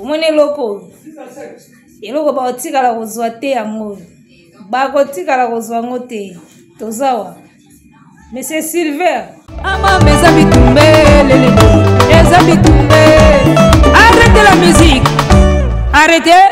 Omone loko. Eloko ba otikala kozwa te yango. Ba kotikala kozwa ngo te. Tozawa. Monsieur Silver. Ama meza bitumbe lele. Meza bitumbe. Arrêtez la musique. Arrêtez.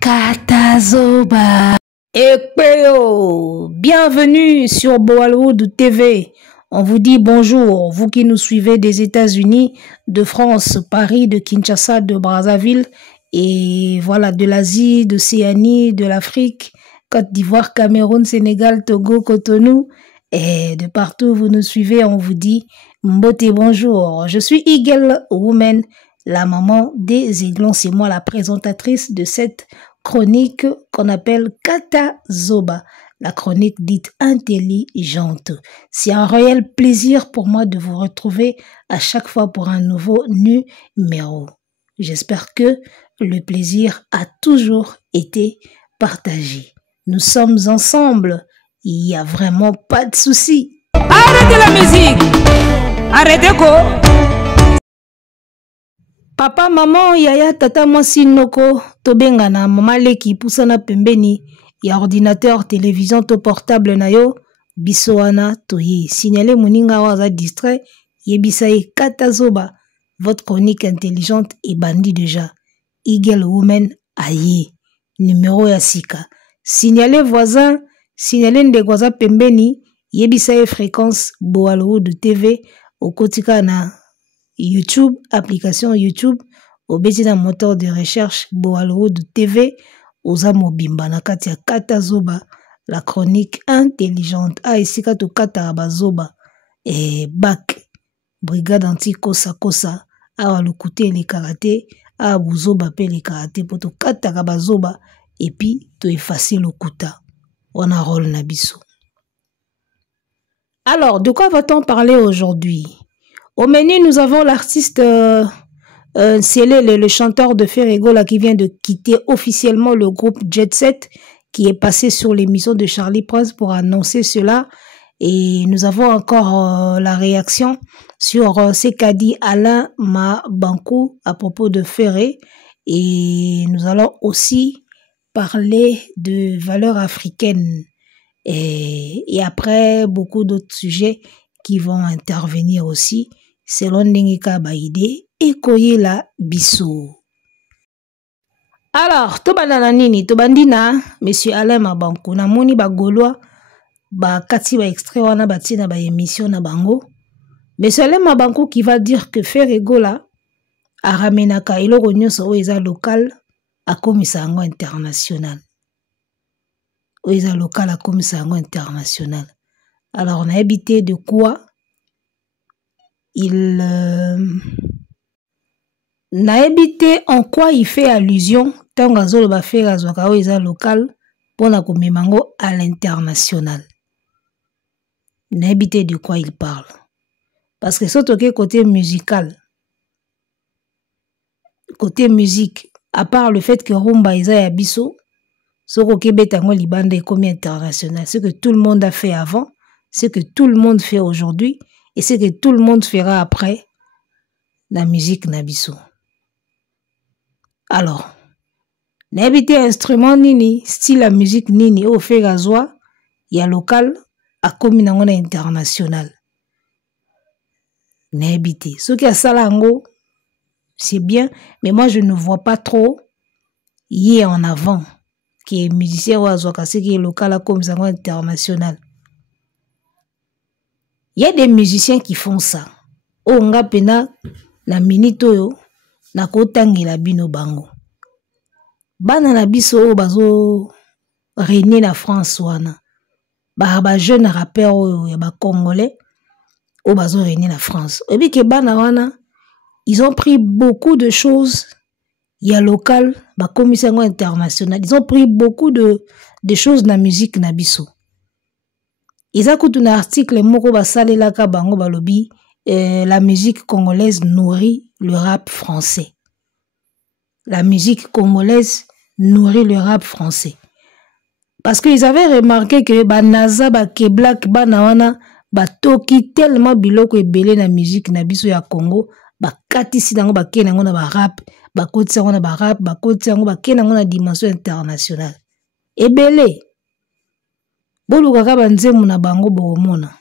Katazoba. Ekpeo. Bienvenue sur Boalwood TV. On vous dit bonjour, vous qui nous suivez des États-Unis, de France, Paris, de Kinshasa, de Brazzaville, et voilà, de l'Asie, de Océanie, de l'Afrique, Côte d'Ivoire, Cameroun, Sénégal, Togo, Cotonou, et de partout où vous nous suivez, on vous dit mbote bonjour. Je suis Eagle Woman, la maman des aiglons, c'est moi la présentatrice de cette chronique qu'on appelle Katazoba. La chronique dite intelligente. C'est un réel plaisir pour moi de vous retrouver à chaque fois pour un nouveau numéro. J'espère que le plaisir a toujours été partagé. Nous sommes ensemble. Il n'y a vraiment pas de souci. Arrêtez la musique. Arrêtez quoi? Papa, maman, yaya, tata, mwasi noko, tobengana, mama leki, pusana pembeni. Ya ordinateur, télévision, to portable na yo, bisoana, toye. Signalez moninga waza distrait, yebisaye Katazoba. Votre chronique intelligente est bandit déjà. Eagle Woman aye. Numéro ya sika. Signalez voisin, signalez ndegwaza pembeni, yebisaye fréquence Boalwood TV, au kotika na YouTube, application YouTube, au beti na moteur de recherche Boalwood TV, Oza mobimba na kati ya Katazoba, la chronique intelligente. Ah, ici kato kata bazoba. Bac, brigade anti-kosa kosa. Ah, le côté les karaté. Ah, buzoba pe les karaté. Poto kata bazoba. Et puis, to effacer le kuta. On a rôle nabiso. Alors, de quoi va-t-on parler aujourd'hui? Au menu, nous avons l'artiste... c'est le chanteur de Ferregola qui vient de quitter officiellement le groupe Jet Set qui est passé sur l'émission de Charlie Prince pour annoncer cela. Et nous avons encore la réaction sur ce qu'a dit Alain Mabankou à propos de Ferré. Et nous allons aussi parler de valeurs africaines. Et après, beaucoup d'autres sujets qui vont intervenir aussi selon Ndengeka Baïdé. Ekoyela biso. Alors, tobandana nini, tobandina, Monsieur Alain Mabankou, na moni ba Gaulois, ba kati ba extrait wana bati na ba émission na bango. Monsieur Alain Mabankou qui va dire que Ferregola a ramenaka eloko nyonso oyo eza local akomisa yango international. Oyo eza local akomisa yango international. Alors, on a habité de quoi il naebité en quoi il fait allusion tant gazolo ba fait gazwaka oyo local pour na komemango à l'international. Naebité de quoi il parle. Parce que surtout que côté musical, côté musique, à part le fait que rumba isa ya biso, soko ke betango libanda est comme international, ce que tout le monde a fait avant, ce que tout le monde fait aujourd'hui et ce que tout le monde fera après la musique nabiso. Alors, n'habite instrument nini, style la musique nini, au fait gazoa, y a local, à communango international. N'habite. Ce qui a salango, c'est bien, mais moi je ne vois pas trop, y est en avant, qui est musicien ou azoa, ce qui est local à communango international. Il y a des musiciens qui font ça. Oh, nga pena, na minito yo, na kotangi la bino bango. Bana na biso bazo régner na France wana. Ba jeune rappeur ya ba congolais o bazo régner na France. Et bien que bana wana, ils ont pris beaucoup de choses ya local, ba commissaire international. Ils ont pris beaucoup de choses na musique na biso. Ils ont écouté un article moko ba salela ka bango balobi la musique congolaise nourrit le rap français. La musique congolaise nourrit le rap français. Parce qu'ils avaient remarqué que Banaza, Keblak, Banawana, Toki tellement biloko ebele na musique na biso ya Congo, Kati si dango ba kenango na ba rap, bakotisa yango na barap bakotisa yango bakenda yango na dimension internationale ebele bolukaka banzemu na bango bokomona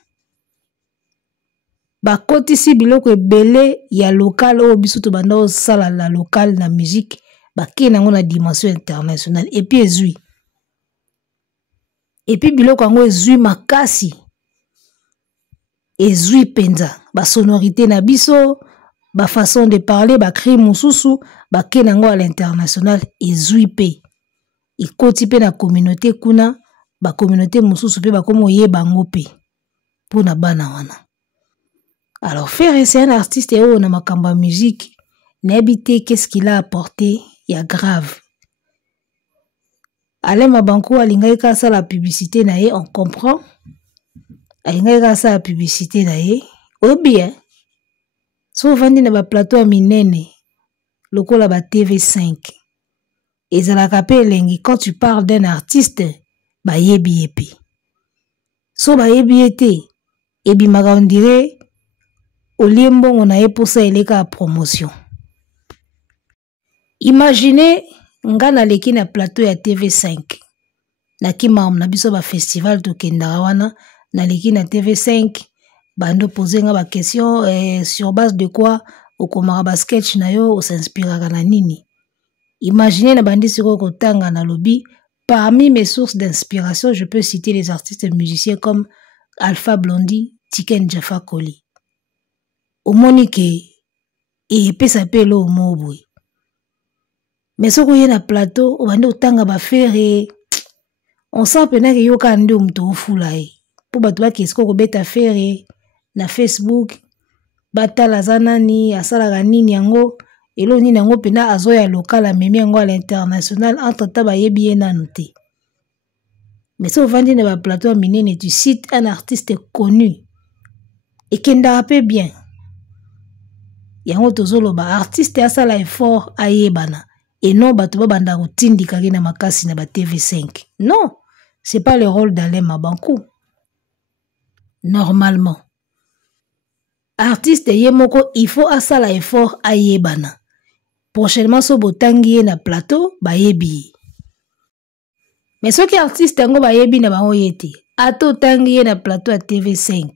bakotisi biloko ebele ya local oyo biso tobanda osala la local na musique bakenda yango na dimension internationale epuis ezwi epuis biloko yango ezwi makasi ezwi penza basonorité na biso façon de parler bakri mosusu bakenda yango à l'international ezwi pe ekoti pe na communauté kuna communauté mosusu pe bakomi oyeba yango pe mpona bana wana. Alors Ferré c'est un artiste oyo na makambo ya musique nayebi te qu'est-ce qu'il a apporté ya grave. Alain Mabankou alingaki kaka asala publicité na ye on comprend alingaki kaka asala publicité na ye oyebi so ovandi na baplateau ya minene lokola ba TV5 ezalaka pe elengi quand tu parles d'un artiste bayebi ye pe so bayebi ye te ebimaka on dirait olie mbongo na ye mposa eleka ya promotion. Imaginez nga naleki na plateau ya TV5 nakimam na biso ba festival tokendaka wana naleki na TV5 bando poser nga ba question sur base de quoi okomaka ba sketch na yo osinspiraka na nini. Imaginez na bandi siko kotanga na lobby parmi mes sources d'inspiration je peux citer les artistes et musiciens comme Alpha Blondy, Tiken Jaffa Koli. Omoni ke epesa pe lo mobwe mais soko ye na plateau obande otanga ba Ferré on sent pena ke yoka nde mto ofula ye po bato bakesiko kobeta Ferré na Facebook batala zanani asalaka nini yango elo nini yango pena azoya local amemi yango à l'international entre ta bayebi ye nanu te. Mais so vandi na ba plateau minene tu cites un artiste connu et kenda pe bien yango tozoloba artiste asala effort ayebana et non bato babanda kotindika na makasi na ba TV5 non c'est pas le rôle d'Alain Mabankou. Normalement artiste ye moko il faut asala effort ayebana prochainement so botangi ye na plateau bayebi mais soki artiste yango bayebi na bango yete ato tangi ye na plateau ya TV5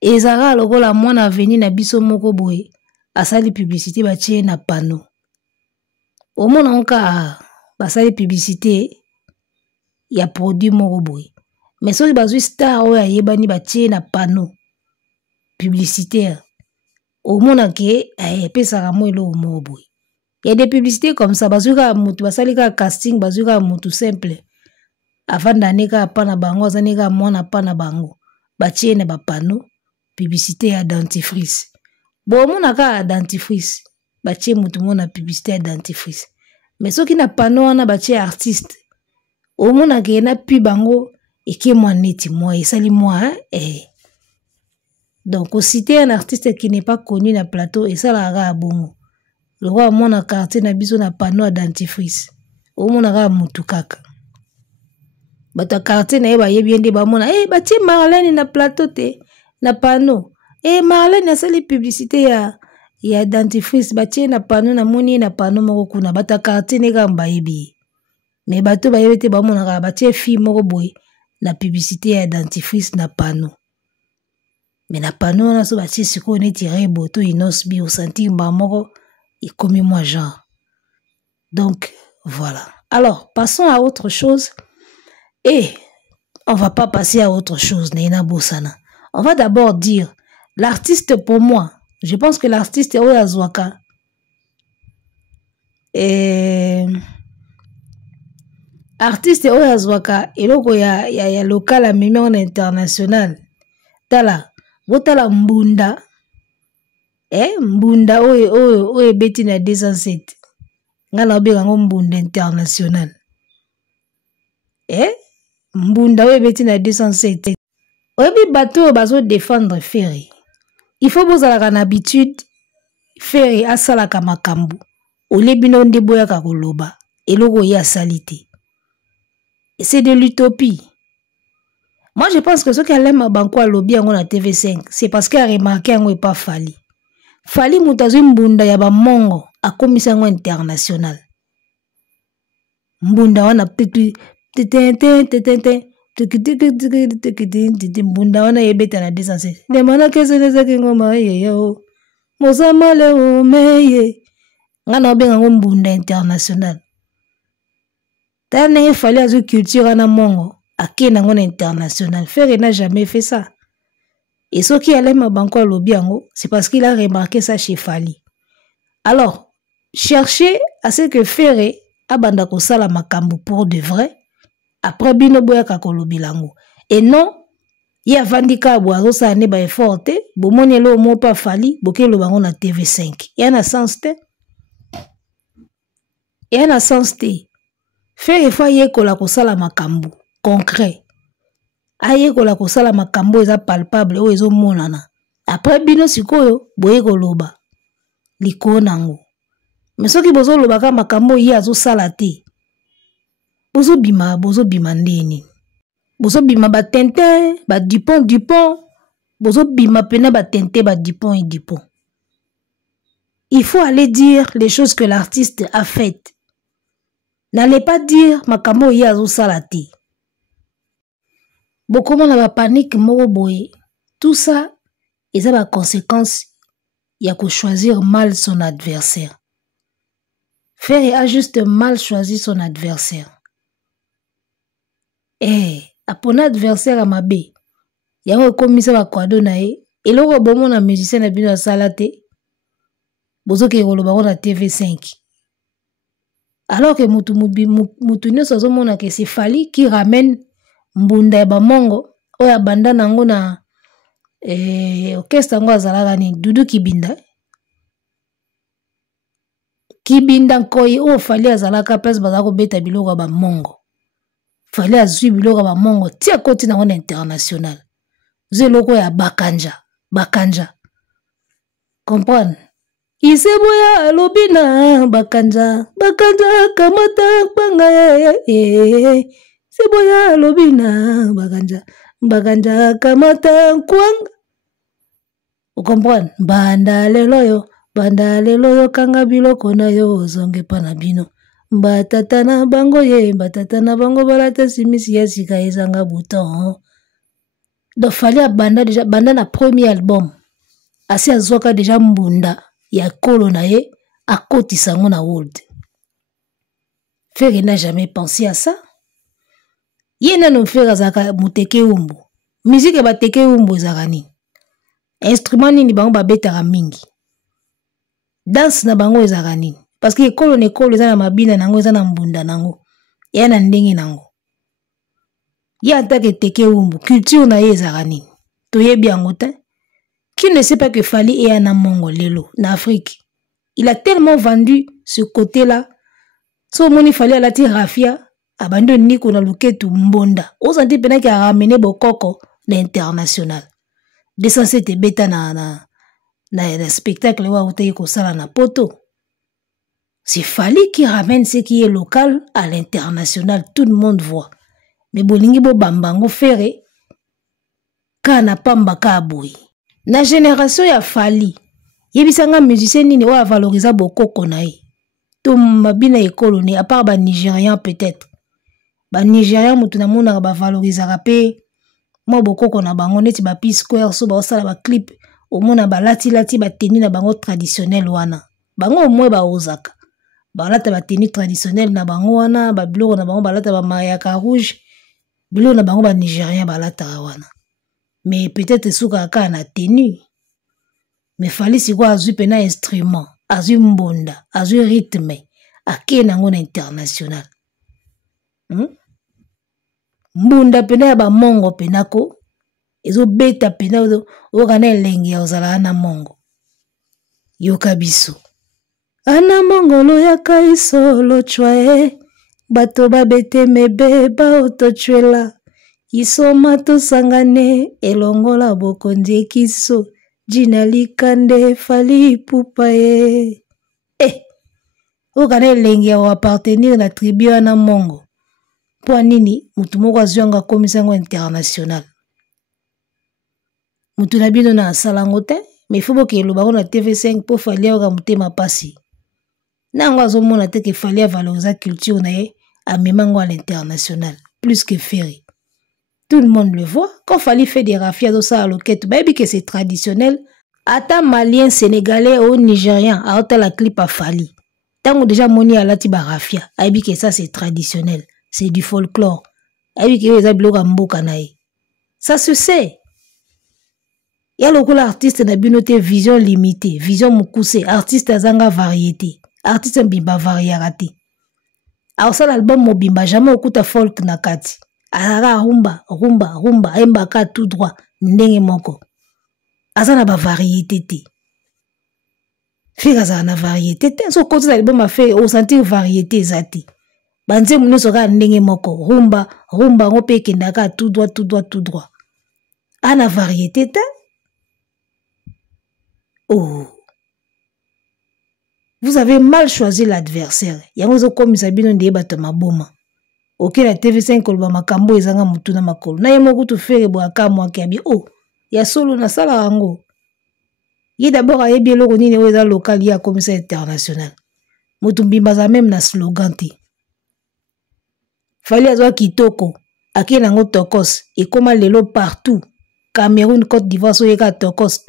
ezara lokola mwana aveni na biso moko boye asali publicité batie na panneau omona onka basali publicité ya produit moko boye mais soki bazwi star oyo ayebani batie na panneau publicitaire omona ke epesaka mo eloko moko boye. Il y a des publicités comme ça bazwi kaka mutu basali kaka casting bazwi kaka mutu simple avant d'année kaka pa na bango azani kaka mwana pa na bango batie na ba panneau publicité ya dentifrice bomona kaka dentifrice batie mutu mona publicité ya dentifrice mais soki na panneau wana batie artiste omona ke na pi bango eke mwa neti mwa esali mwa donc citer un artiste qui n'est pas connu na plateau esalaka kaka bongo lokola mona quartier na biso na panneau ya dentifrice omona kaka mutu kaka bato ya quartier na ye bayebi nde bamona batie Marlène na plateau te na panneau Marlène asali publicité ya dentifrice batie na panneau na moni na panneau moko kuna bato ya quartier ne kaka bayebi mais bato bayebi te bamona kaka batie fille moko boye na publicité ya dentifrice na panneau mais na panneau wana so batie sikoyo neti rebo to inosbi osentir mba moko ekomi moi genre. Donc voilà. Alors passons à autre chose et on va pas passer à autre chose Neina Bosana. On va d'abord dire l'artiste pour moi. Je pense que l'artiste est Oyazwaka. Artiste Oyazwaka eloko ya local a mimi en international. Tala, botala mbunda. Mbunda oye beti na 207. Ngana obeka ngo mbunda international. Mbunda oye beti na 207. Oyebi bato bazo défendre Ferré. Il faut bozalaka na habitude Ferré asalaka makambu. Olebino nde boyaka koloba eloko ya salite. C'est de l'utopie. Moi je pense que ce qu'elle aime Mabankou a lobby yango na TV5, c'est parce qu'elle a remarqué yango pas Fali. Fali mutazwi mbunda ya ba mongo akomisa yango international. Mbunda wana petu mbunda wana yebeta na 216 demana kese nezaki ngoma yeyo mozamale omeye ngana obenga ngo mbunda international. Tane fallait azu culture na mongo akena ngo na international. Ferré n'a jamais fait ça. Et ce qui allait ma banco lobiango, c'est parce qu'il a remarqué ça chez Fali. Alors, cherchez à ce que Ferré abanda ko sala makambo pour de vrai. Après bino boya kakolo bilango. Et non, il y a vandika boazo sa ne ba forte, bo monelo mo pa Fali, boke lo bango na TV5. Il y a un sens te. Il y a un sens te. Ferré fa yekola ko sala makambo concret. Aye kola ko sala makambo eza palpable o ezo monana. Après bino sikoyo boye ko loba liko nango. Mais soki bozo loba ka makambo yi azo sala te. Bozo bima ndeni. Bozo bima ba tente, ba Dupont, bozo bima pena ba tente ba Dupont et Dupont. Il faut aller dire les choses que l'artiste a faites. N'allez pas dire makambo yi azo sala te. Beaucoup de la panique boye. Tout ça, et ça la conséquence, il y a que choisir mal son adversaire. Ferré a juste mal choisi son adversaire. Eh, après un adversaire à ma bé, il y a un commis ça va quoi donner. Et le robot na musicien na bino salate. Bozo ke rolo baron na TV5. Alors que mutu ne sozo mona que c'est Fali qui ramène mbunda ya bamongo oya banda nango na orchestre ngo azalaka ni Dudu Kibinda nkoi o Fali azalaka place bazala ko beta biloko ba mongo. Fali azui biloko ba mongo tia koti nango na international. Zeloko ya bakanja. Comprendre? Iseboya lobina bakanja kamata panga Seboya lobina baganja kamata kwanga. Vous comprenez? Banda lelo yo kanga biloko na yo zonge panabino. Batata na bango balata simisi ya sika ezanga bouton. Donc fallait banda na premier album. Asi azoka déjà mbunda ya kolo na ye akotisa ngo na world. Ferré n'a jamais pensé à ça. Yena no fera zaka muteke umbu. Musique ba teke umbu zakani. Instrument nini bango ba betaka mingi. Dance na bango zakani. Parce que ekolo ne kolo za na mabina nango za na mbunda nango. Yana ndenge nango. Ya atake teke umbu. Culture na ye zakani. Toyebi yango te. Qui ne sait pas que Fali est un mongo lelo na Afrique. Il a tellement vendu ce côté-là. So moni Fali a lati rafia. Abando niko na luketu mbonda. Ozanti pena ki a ramené bokoko l'international. Descensé te beta na spectacle wa utei ko sala na poto. C'est Fali qui ramène ce qui est local à l'international. Tout le monde voit. Mais bolingi bo bambango Ferré. Kana pamba ka boy. Na génération ya Fali. Yebisanga musicien nini wa valoriser bokoko na ye. To mabina ekolo ni à part ba Nigérian peut-être. Ba Nigérian mutu na mona ba valorisaka pe mo bokoko na bango neti ba P-Square so ba osala ba clip o mona ba lati ba tenue na bango traditionnel wana. Bango o mwe ba ozaka. Ba lata ba tenue traditionnel na bango wana, ba biloko na bango ba lata ba mayaka rouge. Biloko na bango ba Nigérian ba lata wana. Mais peut-être souka ka na tenue. Mais Fali si quoi azu pena instrument, azu mbonda, azu rythme, ake nango na international. Mbunda pena ya ba mongo penako, ezo beta pena oka na elengi ya ozala ana mongo. Yoka biso. Ana mongo lo yaka isolo chwae, bato babete mebe ba otochwela. Isoma to sangane elongola bokonzi ekiso. Jina likande Fali Ipupa ye. Oka na elengi ya appartenir na tribu wana mongo. Po nini mutu moko azwanga komisango international. Mutu na bino na salango te, mais faut boke eloba na TV5 po Fali oka mutema pasi. nango azomona te ke fallait valoriser culture na ye amemango à l'international plus que Ferry. Tout le monde le voit. Quand Fally fait des rafias de ça à l'oquette, baby que c'est traditionnel. Ata malien, sénégalais ou nigérien, a la clip à Fally. Tant déjà moni à la tiba rafia, baby que ça c'est traditionnel, c'est du folklore. Baby que les blogs mboka nae. Ça se sait. Il y a le artiste na binoté vision limitée, vision mukuse, artiste azanga variété, artiste mbimba variété. Alors ça l'album mobimba jamais okuta folk na kati. Alara rumba embaka tout droit ndenge moko. Azana ba variété te. Fika azana variété te. So kote l'album a fait au sentir variété zati. Banze mouno soka ndenge moko. Rumba ngope kendaka tout droit. Ana variété te. Oh. Vous avez mal choisi l'adversaire. Yango comme Sabino ndeba tomaboma. Ok, la TV5 kolba makambo ezanga mutuna makolo. Na yemo kutu fere bo akamwa kiabi. Oh, ya solo na sala rango. Ye d'abord ayebi eloko nini oyo local ya commissaire international. Mutu mbimba za même na slogan te. Fallait azwa kitoko. Ake nango tokos. Et koma lelo partout. Cameroun, Côte d'Ivoire, soyeka tokos.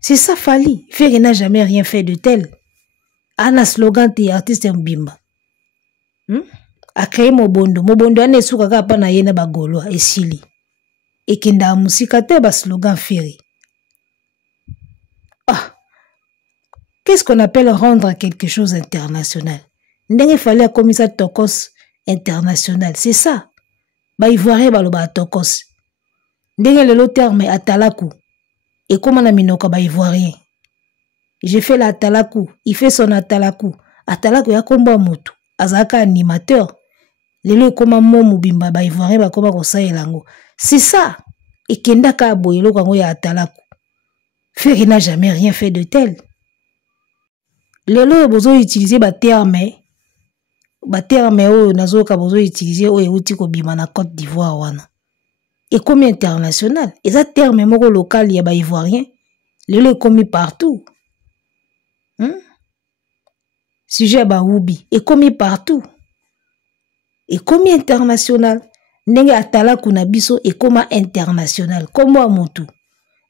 C'est ça Fally. Ferry n'a jamais rien fait de tel. Ana slogan te artiste mbimba. A créé Mobondo ane suka kapa na yena bagolwa esili ekenda musika te ba slogan Ferry. Ah, qu'est-ce qu'on appelle rendre quelque chose international? Ndenge fallait comme ça tokos international, c'est ça. Ba ivoirien baloba tokos. Ndenge le terme atalaku et comment na minoka ba ivoirien. J'ai fait la atalaku, il fait son atalaku. Atalaku ya komba mutu. Azaka animateur. Lelo koma momu bimba ba ivoirien ba koma kosayelango. C'est ça. Et kenda ka boyelo kango ya atalaku. Ferry n'a jamais rien fait de tel. Lelo bozo utiliser ba terme o nazo ka bozo utiliser o euti ko bima na Côte d'Ivoire wana. Et comme international, et ça terme moko local ya ba ivoirien, lelo komi partout. Sujet ba ubi et commis partout et commis international ndenge atalaku na biso et comment international comme à motu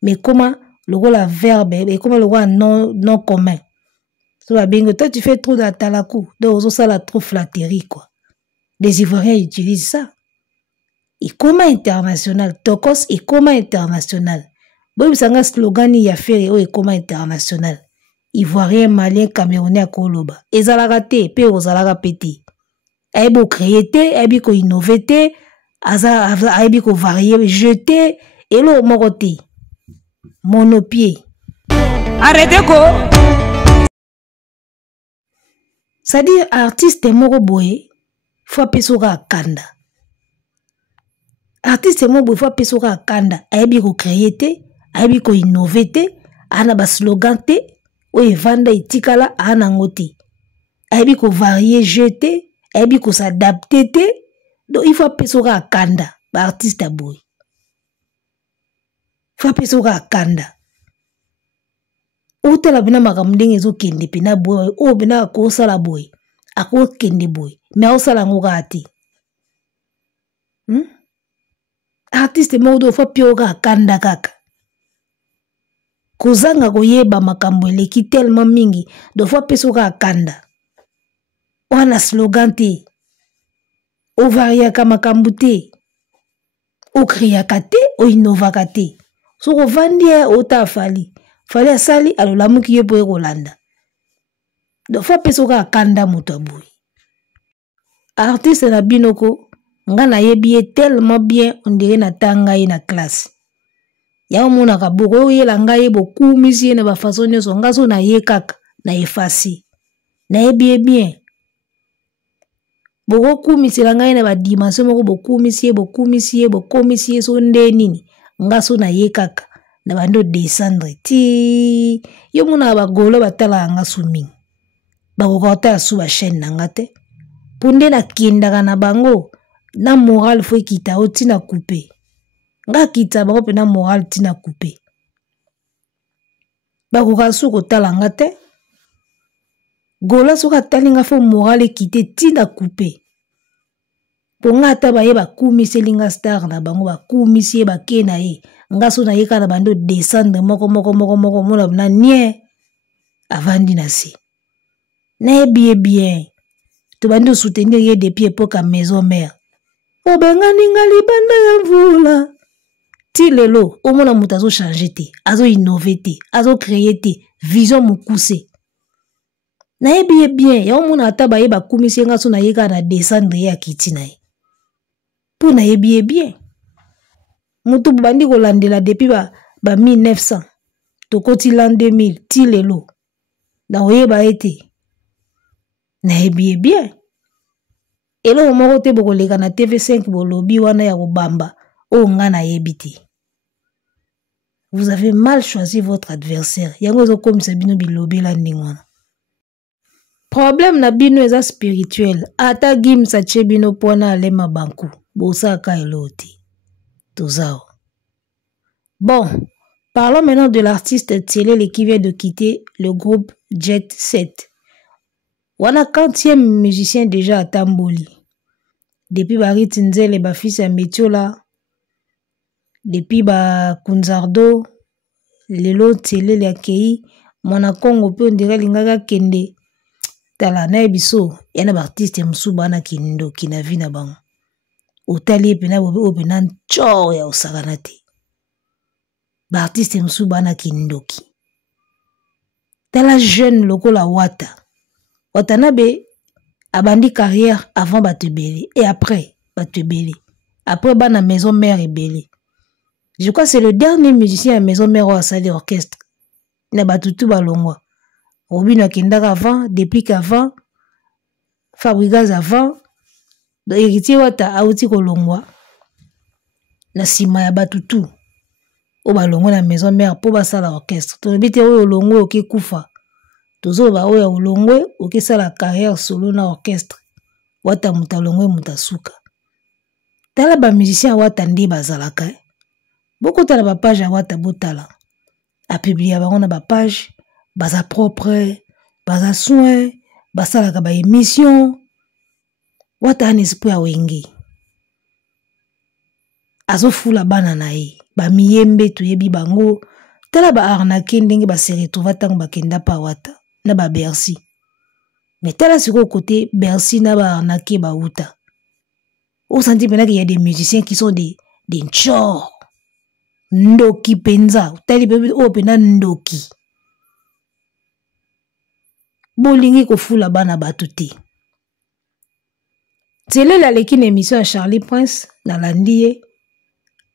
mais comment le la verbe et comment le roi non commun so ba bingo toi tu fais trop d'atalaku donc ça la trop flatterie quoi. Les Ivoiriens utilisent ça et comment international tokos et comment international bon bisanga slogan ya Ferry o et comment international. Ivoirien, malien, camerounais à Koloba. Ezalaga te, pe ozalaga pete. Aibo créer te, aibi ko innover te, aibi ko varier, jeter, et l'eau morote. Monopied. Arrêtez quoi? C'est-à-dire, artiste moro boye, faut pesora kanda. Artiste moro boye, faut pesora kanda. Aibi ko créer te, aibi ko innover te, ana ba slogan te, oye vanda itikala anangote. Aibi ko varier jeter, aibi ko s'adapter te. Donc il faut pesora kanda ba artiste boy. Faut pesora kanda. Ou tela bina makamdenge zo kende pina boy, ou bina ko sala boy. Ako kende boy. Mais au sala ngoga ati. Artiste modo faut pioga kanda kaka. Kozanga koyeba makambo eleki tellement mingi do fois pesoka kanda wana slogan te o variaka makambo te o kriaka te o innovaka te so ko vandia o ta Fally asali alolamuki ye po ekolanda do fois pesoka kanda moto boy artiste na binoko nga na yebi tellement bien on dirait na tanga na classe. Ya mona ka boko yela ngai boku misie na ba façon nyoso ngaso na ye kaka na efasi na yebi bien boko ku misila ngai na ba dimension moko boku misie so nde nini ngaso na ye kaka na bando descendre ti yo mona ba golo batala ngaso mingi ba kokota su ba chaîne na ngate punde na kindaka na bango na moral fo kita oti na couper. Nga kita bako pena moral tina coupe. Bako kasu ko talanga te. gola soka talinga fo morale kite tina coupe ponga ata baye bakumisi elinga star na bango bakumisi ye bake na ye nga so na ye kaka na bando descendre moko mona na nie avandi na se nayebi ye bien tobandi soutenir ye depuis époque à maison mère obengani nga libanda ya mvula ti lelo omona moto azo changer te azo innover te azo créer te vision mokuse nayebi ye bien ya omona ata baye bakumisi ye nga so na ye kaka na descendre ye akiti na ye mpo nayebi ye bien moto bobandi kolandela depuis ba 1900 tokoti l'an 2000 ti lelo na oyeba ye te nayebi ye bien eloko moko te bokoleka na TV5 bolobi wana ya kobamba oyo nga nayebi te. Vous avez mal choisi votre adversaire. Yango ezokomisa bino bilobela ndenge wana. Problème na bino eza spirituel. Ata gimsa tche bino pona alema banku. Bosaka eloti. Tozao. Bon, parlons maintenant de l'artiste Tselele qui vient de quitter le groupe Jet Set. Wana 40e musicien déjà à Tamboli. Depuis Barit Nzele, ba fils à Metiola. Depuis ba Kunzardo, lelo Tselele akei, mwana Kongo pe on dirait lingaka kende. Tala na biso, yana ba artiste msuba na kindo kina vina bango. Otali pena bobe opena ncho ya osakana te. Ba artiste msuba na kindoki. Tala jeune lokola Wata. Watanabe abandi carrière avant Batebele et après Batebele. Après bana maison mère et belé. Je crois que c'est le dernier musicien à maison mère à salle d'orchestre. Na batutu balongwa. Robin Kendaka avant, depuis qu'avant, Fabricaz avant, de héritier Wata Aouti Kolongwa. Na sima ya batutu. O balongwa na maison mère pour basala orchestre. To bité o longwe oke kufa. Tozo ba oya olongwe oke sala carrière solo na orchestre. Wata muta longwe muta suka. Tala ba musicien Wata ndi bazalaka. Beaucoup tala ba page Wata botala. A publié bango na ba page, baza propre, baza soin, basala ka ba émission. Wata an esprit a wenge. Azo fula bana na ye. Ba miyembe tuyebi bango. Tala ba arnaqué ndenge ba se retrouva tango ba kenda pa Wata. Na ba Bercy. Mais tala siko côté Bercy na ba arnaqué ba Uta. On sentit maintenant qu'il y a des musiciens qui sont des nchor. Ndoki penza. Tali bebe o pena ndoki. Bolingi ko fula bana batuti. Tselele aleki na émission à Charlie Prince na landiye.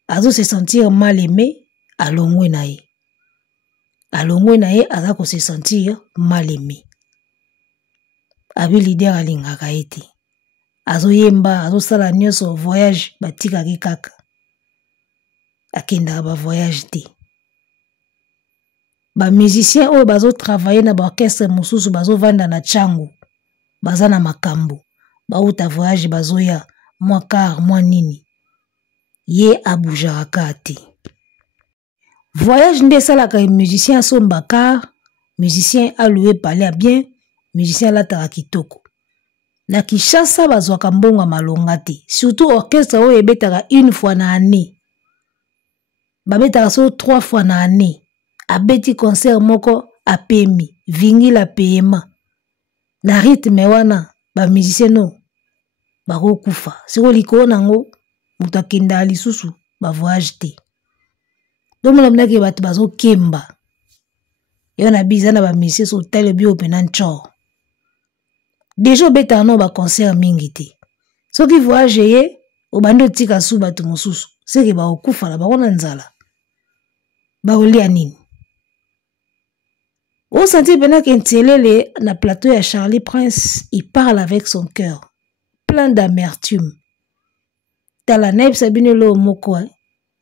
Azo se sentir mal aimé à longwe na ye. À longwe na ye aza ko se sentir mal aimé. Abi leader alingaka ete. Azo yemba, azo sala nyonso voyage batika ki kaka. Akenda ba voyage te. Ba musicien oyo bazo travailler na ba orchestre mususu bazo vanda na changu. Baza na makambo. Ba uta voyage bazo ya mwa car mwa nini. Ye aboujaraka te. Voyage nde salaka musicien somba car, musicien a loué parler à bien, musicien la tarakitoko. Na Kinshasa bazwaka mbongo malonga te. Surtout orchestre oyo ebetaka une fois na année. Babetaka so 3 fois na année. Abeti concert moko apemi, vingi la paiement. Na rythme wana ba musicien no bako kufa. Siko likolo nango muta kenda lisusu ba voyage te. Domona mnake bato bazo kemba. Yo na bizana ba musicien so tele bio pena ncho. Déjà beta no ba concert mingi te. Soki voyage ye obando tika su bato mosusu. Seke ba okufa la ba kona nzala. Ba olia nini? On sentit bien que Tselele na plateau à Charlie Prince, il parle avec son cœur, plein d'amertume. Tala naib sabine lo moko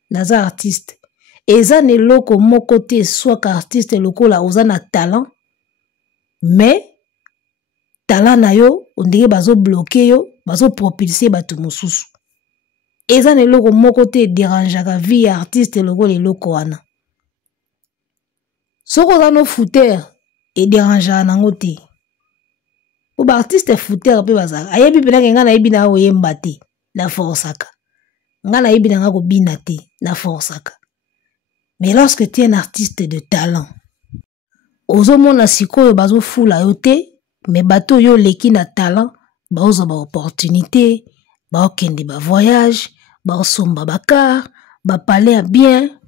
naza artiste. Eza ne loko moko te soit artiste loko la ozana talent, mais talent na yo on dirait bazo bloqué yo, bazo propulser bato mosusu. Eza ne loko moko te dérangeaka vie artiste loko le loko wana. Soko zano fouteur et dérangeant nango te. ba artiste fouteur pe bazaka ayebi pena ke nga na yebi na oyemba te na forsaka nga na yebi na nga ko bina te na forsaka. Mais lorsque tu es un artiste de talent ozomona sikoyo bazofula yo te mais bato yo leki na talent baoza ba opportunité baokende ba voyage baosomba bakar bapale bien.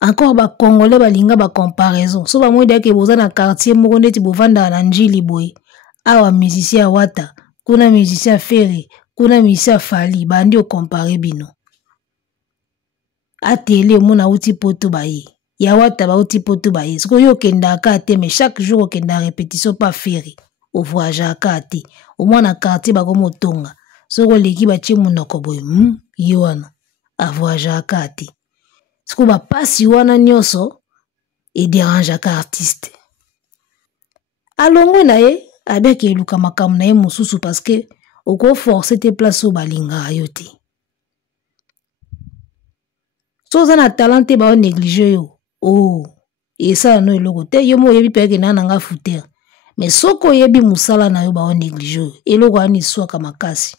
Encore ba congolais balinga ba comparaison so ba mwede ke boza na quartier moko ndeti bovanda na njili boy awa musicien wata kuna musicien Ferry kuna musicien Fali bandi o comparer bino atele mona uti poto baye ya wata ba uti poto baye siko yo kenda ka te mais chaque jour kenda répétition pas Ferry au voyage ka te au moins na quartier ba komo tonga soko leki ba chi munoko boy yo wana a voyage ka te siko ba pasi wana nyoso e dérange ka artiste alongo na ye abeki eluka makamu na ye mususu parce que oko forcer te place au balinga yo te so za na talent te ba négliger yo et ça no eloko te yo mo yebi peke na nga fouteur mais soko yebi musala na yo ba négliger yo eloko ani swaka makasi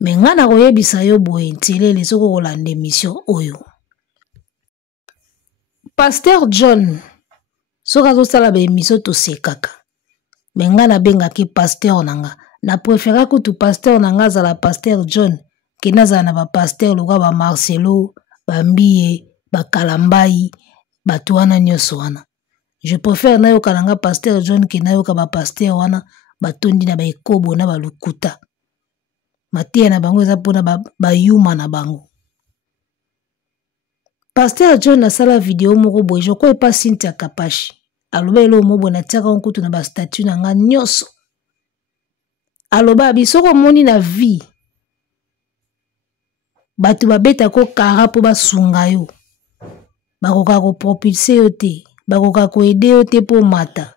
mais nga na koyebisa yo boye ntelele soko kolanda émission oyo Pasteur John soka azosala ba émission tosekaka mais nga na bengaki pasteur nanga na préféra kutu pasteur nanga azala Pasteur John ke nazala na ba pasteur loka ba Marcelo ba Mbie ba Kalambai bato wana nyonso wana. Je préfère nayoka nanga Pasteur John ke nayoka ba pasteur wana batondi na ba ekobo na ba lukuta matia na bango eza mpona ba yuma na bango. Pasteur John asala video moko boye je crois pas Cynthia Kapashi aloba elo mobo na tiaka nkutu na ba statut na nga nyonso aloba bisoko moni na vie bato babeta ko kara po basunga yo bakoka ko propulser yo te bakoka ko aider yo te po mata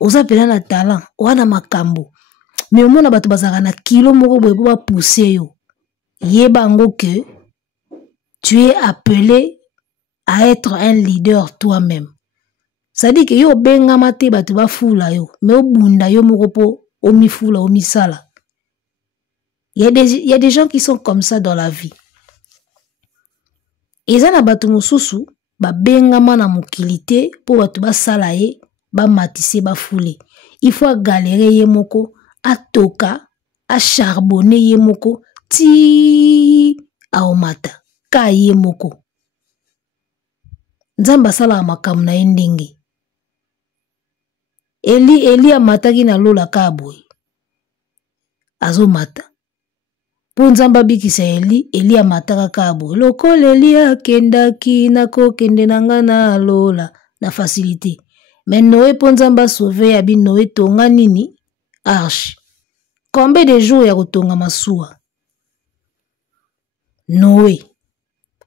oza pena na talent wana makambo mais omona bato bazaka na kilo moko boye po ba pousser yo yeba ngo que tu es appelé à être un leader toi-même. Ça dit que yo benga mate bato ba fula yo mais obunda yo moko po omi fula omi sala. Il y a des gens qui sont comme ça dans la vie. Eza na bato mosusu ba benga mana mokilité po bato ba sala ye ba matisse ba foule. Il faut galérer ye moko atoka a charbonner ye moko ti a omata ka ye moko. Nzamba sala makamu na endenge. Eli amataki na lola kaboy. Azo mata. Po nzamba bikisa Eli amataka kaboy. Lokole Eli akendaki nako kende nanga na lola na facilité. Mais Noé po nzamba sauvé abi Noé tonga nini? Arche. Combien de jours ya kotonga masuwa? Noé.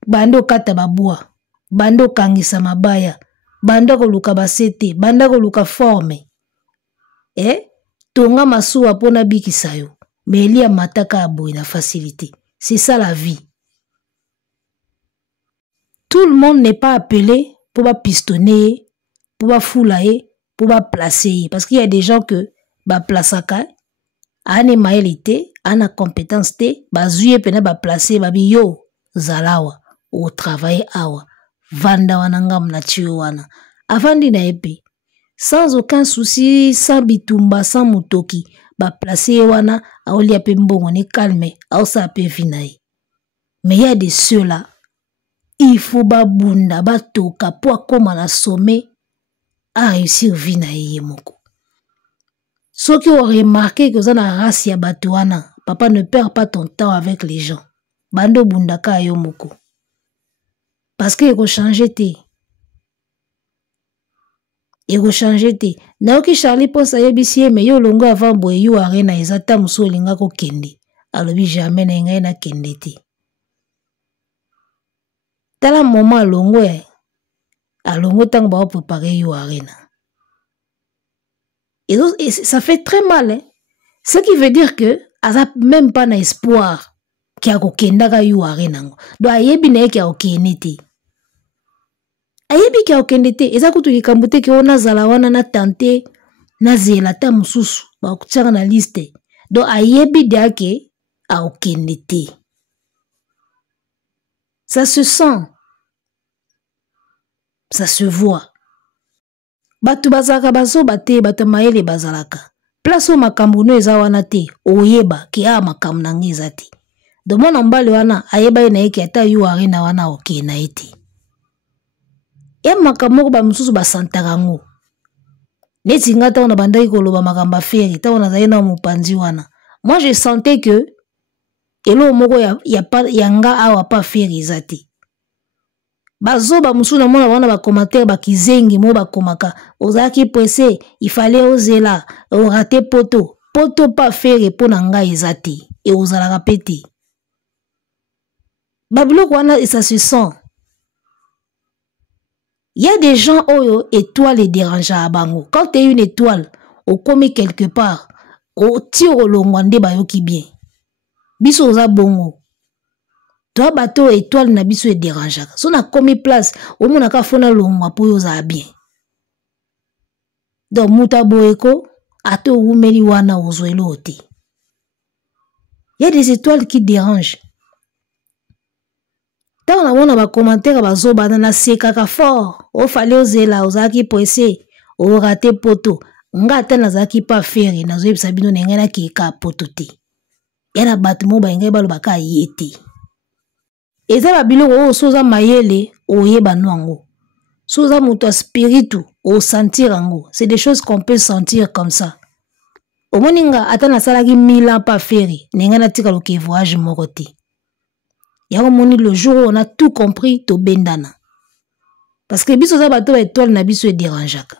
Bando kata babua. Bando kangisa mabaya. Bando koluka basete. Bando koluka forme. Tonga masuwa pona bikisa yo. Mais Eli amataka aboy na facilité. C'est ça la vie. Tout le monde n'est pas appelé pour ba pistonner, pour ba foulaye, pour ba placer. Parce qu'il y a des gens que ba placaka, ane maelite, ana compétence te, ba zuye pena ba placer, ba bi yo, zalawa, ou travailler awa, vanda wananga mnachio wana. Avandi na epe, sans aucun souci, sans bitumba, sans mutoki, ba placer wana, aoli ape mbongo ne calme, aosa ape vinae. Mais il y a de ceux-là, il faut ba bunda, ba toka, po akoma na sommet, a réussir vinae moko. Ceux qui ont remarqué que vous avez une race ya batouana, papa ne perd pas ton temps avec les gens. Bando bundaka yo moko. Parce que il faut changer te. Il faut changer te. Naoki Charlie pense à yebisi mais yo longo avant boye yo arena ezata muso linga ko kende. Alobi jamais na ngai na kende te. Tala moment longo alongo tang ba préparer yo arena. Et ça fait très mal, hein? Ce qui veut dire que ça même pas d'espoir qu'il y a kokenda ka yu arena. Do ayebi na ki a okenete. Ayebi ki a okenete, eza kutu likambote ki ona zala wana na tante nazela ta mususu bakutiaka na liste donc ayebi deake aokende te. Ça se sent, ça se voit. Batu bazalaka bazoba te, batu mayele bazalaka. Place o makambo no eza wana te, oyeba ke a makambo nange eza te. Do mwana mbali wana ayeba ye na eke ata yu arena wana oke na ete. Ya makambo moko ba mususu basantaka ngo. Neti nga ta wana bandaki koloba makambo aferi, ta wana zali na mopanzi wana. Moi je sentais que elo moko ya nga awa pa aferi eza te. Bazoba musu na mona wana ba commentaire bakizengi mo bakomaka ozaki pressé il fallait ozela o rater poto pa faire pona nga ezati et ozala répéter babiloko wana et ça se sent. Il y a des gens oyo étoile dérange à bango quand tu es une étoile au komi quelque part au tiro longwande bayoki bien biso oza bongo. Toi, bateau étoile na biso e dérange. So na komi place, au mona ka fona longwa po yo za bien. Donc muta boeko, ato umeli wana ozwelo ote. Il y a des étoiles qui dérangent. Tant on a ba commentaire ba zo banana sekaka fort. O fallait ozela ozaki pressé, o raté poto. Nga ta nazaki pa faire na zo yebisa bino ngena ki ka poto te. Yana batmo ba ngai balo baka yete. Eza babiloko oyo soza mayele oyeba nango. Soza muto spiritu o sentir ango. C'est des choses qu'on peut sentir comme ça. Au moninga atana salaki 1000 ans pas ferry. Nenga na tika loke voyage morote. Ya moni le jour où on a tout compris to bendana. Parce que biso za bato étoile na biso e dérangeaka.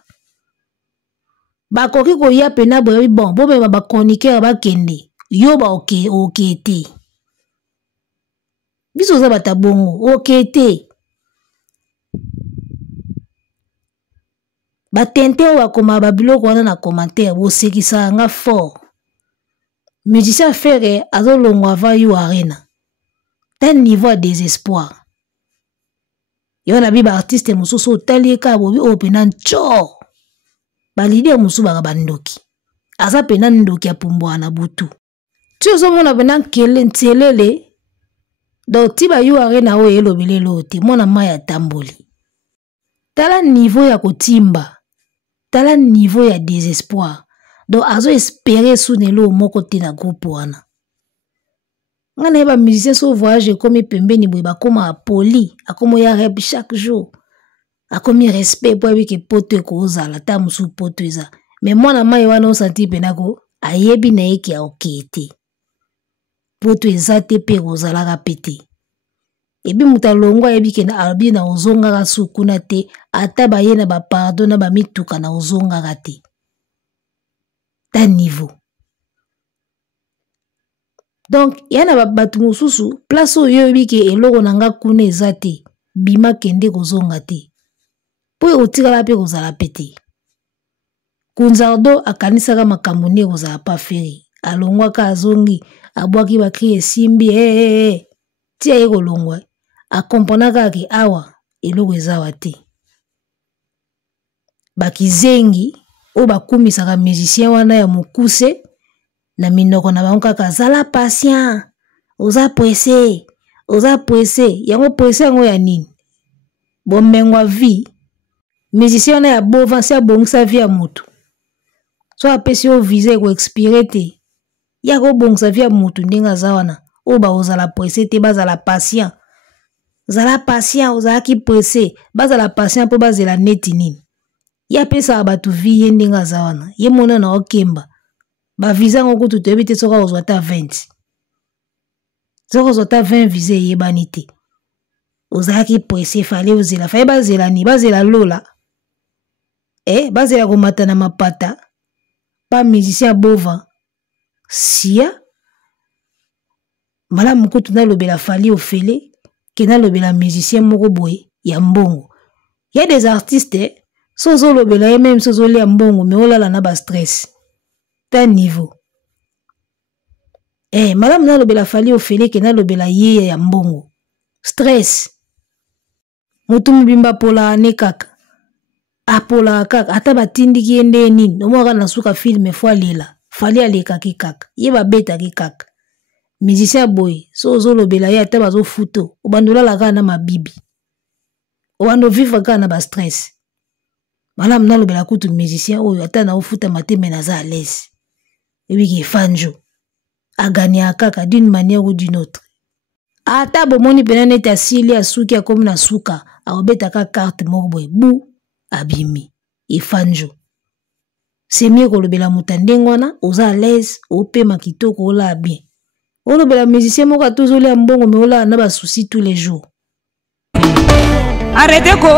Ba koki ko ya pena bo bon bo me ba chroniqueur ba kende. Yo ba ok te. Biso za bata bongo, ok te. Batente wa koma babiloko wana na commentaire, bo sekisa nga fort. Musicien Ferre azo longwa va yu arena. Tel niveau de désespoir. Yo na bi ba artiste mususu otali ka bobi o pena ncho. Ba leader musu ba bandoki. Aza pena ndoki ya pumbwa na butu. Tu ozo mona pena nkele ntelele. Donc tiba yu arena o elobele lote mona maya tamboli. Tala niveau ya kotimba. Tala niveau ya désespoir. Donc azo espérer sunelo moko te na groupe wana. Ngana ba musicien so voyage comme pembeni boy ba koma poli, akomo ya rep chaque jour. Akomi respect po bi ke poto ko ozala ta musu poto eza. Mais mona maya wana o senti penako ayebi na yeki ya okete. Poto ezate pe ozala rapete. Ebi muta longwa yebi ke na albi na ozonga ga sukuna te ata ba ye na ba pardon na ba mituka na ozonga ga te. Ta niveau. Donc yana batu mususu place oyo yebi ke eloko nanga kuna ezate bima kende kozonga te. Po otikala pe kozala pete. Kunzardo akanisaka makambo ne kozala pa feri. Alongwa ka azongi abwaki bakri esimbi tia ye kolongwa akomponaka ke awa eloko ezawa te. Bakizengi o bakumisaka musicien wana ya mokuse na minoko na bango kaka zala patient oza pressé yango pressé yango ya nini bomengwa vie musicien wana ya bovansi abongisa vie ya motu so apesi o visa ko expire te ya ko bongisa vie ya motu ndenge aza wana o ba ozala pressé te bazala patient zala patient ozalaki pressé bazala patient po bazela neti nini ya pesa batu vie ye ndenge aza wana ye mona na okemba ba visa ngoko tutebi te soka ozwata 20 soka ozwata 20 visa yebani te ozalaki pressé fallait ozela faye bazela ni bazela lola bazela komata na mapata pa musicien bova sia malamu kutu na lobela fali ofele ke na lobela musicien moko boye ya mbongo. Il y a des artistes sozo lobela ye même sozo lia mbongo mais olala na ba stress ta niveau malamu na lobela fali ofele ke na lobela ye ya mbongo stress mutu mbimba pola ne kaka apola kaka ata batindiki ye nde nini nomwaka na suka filme fo alela fali alekaki kaka ye babetaki kaka musicien boye so ozolobela ye ata bazofuto obanda olala kaka na mabibi obanda ovivre kaka na bastress malamu nalobela kutu musicien oyo ata na ofuta mateme naza à l'aise ebiki efanjo agania kaka d'une manière ou d'une autre ata bomoni pena neti asili asuki akomi na suka aobetaka carte moko boye bu abimi efanjo c'est mieux kolobela moto ndenge wana oza à l'aise opema kitoko olaa bien olobela musicien moko atozolia mbongo me olaa na basusi tous les jours arrêtez ko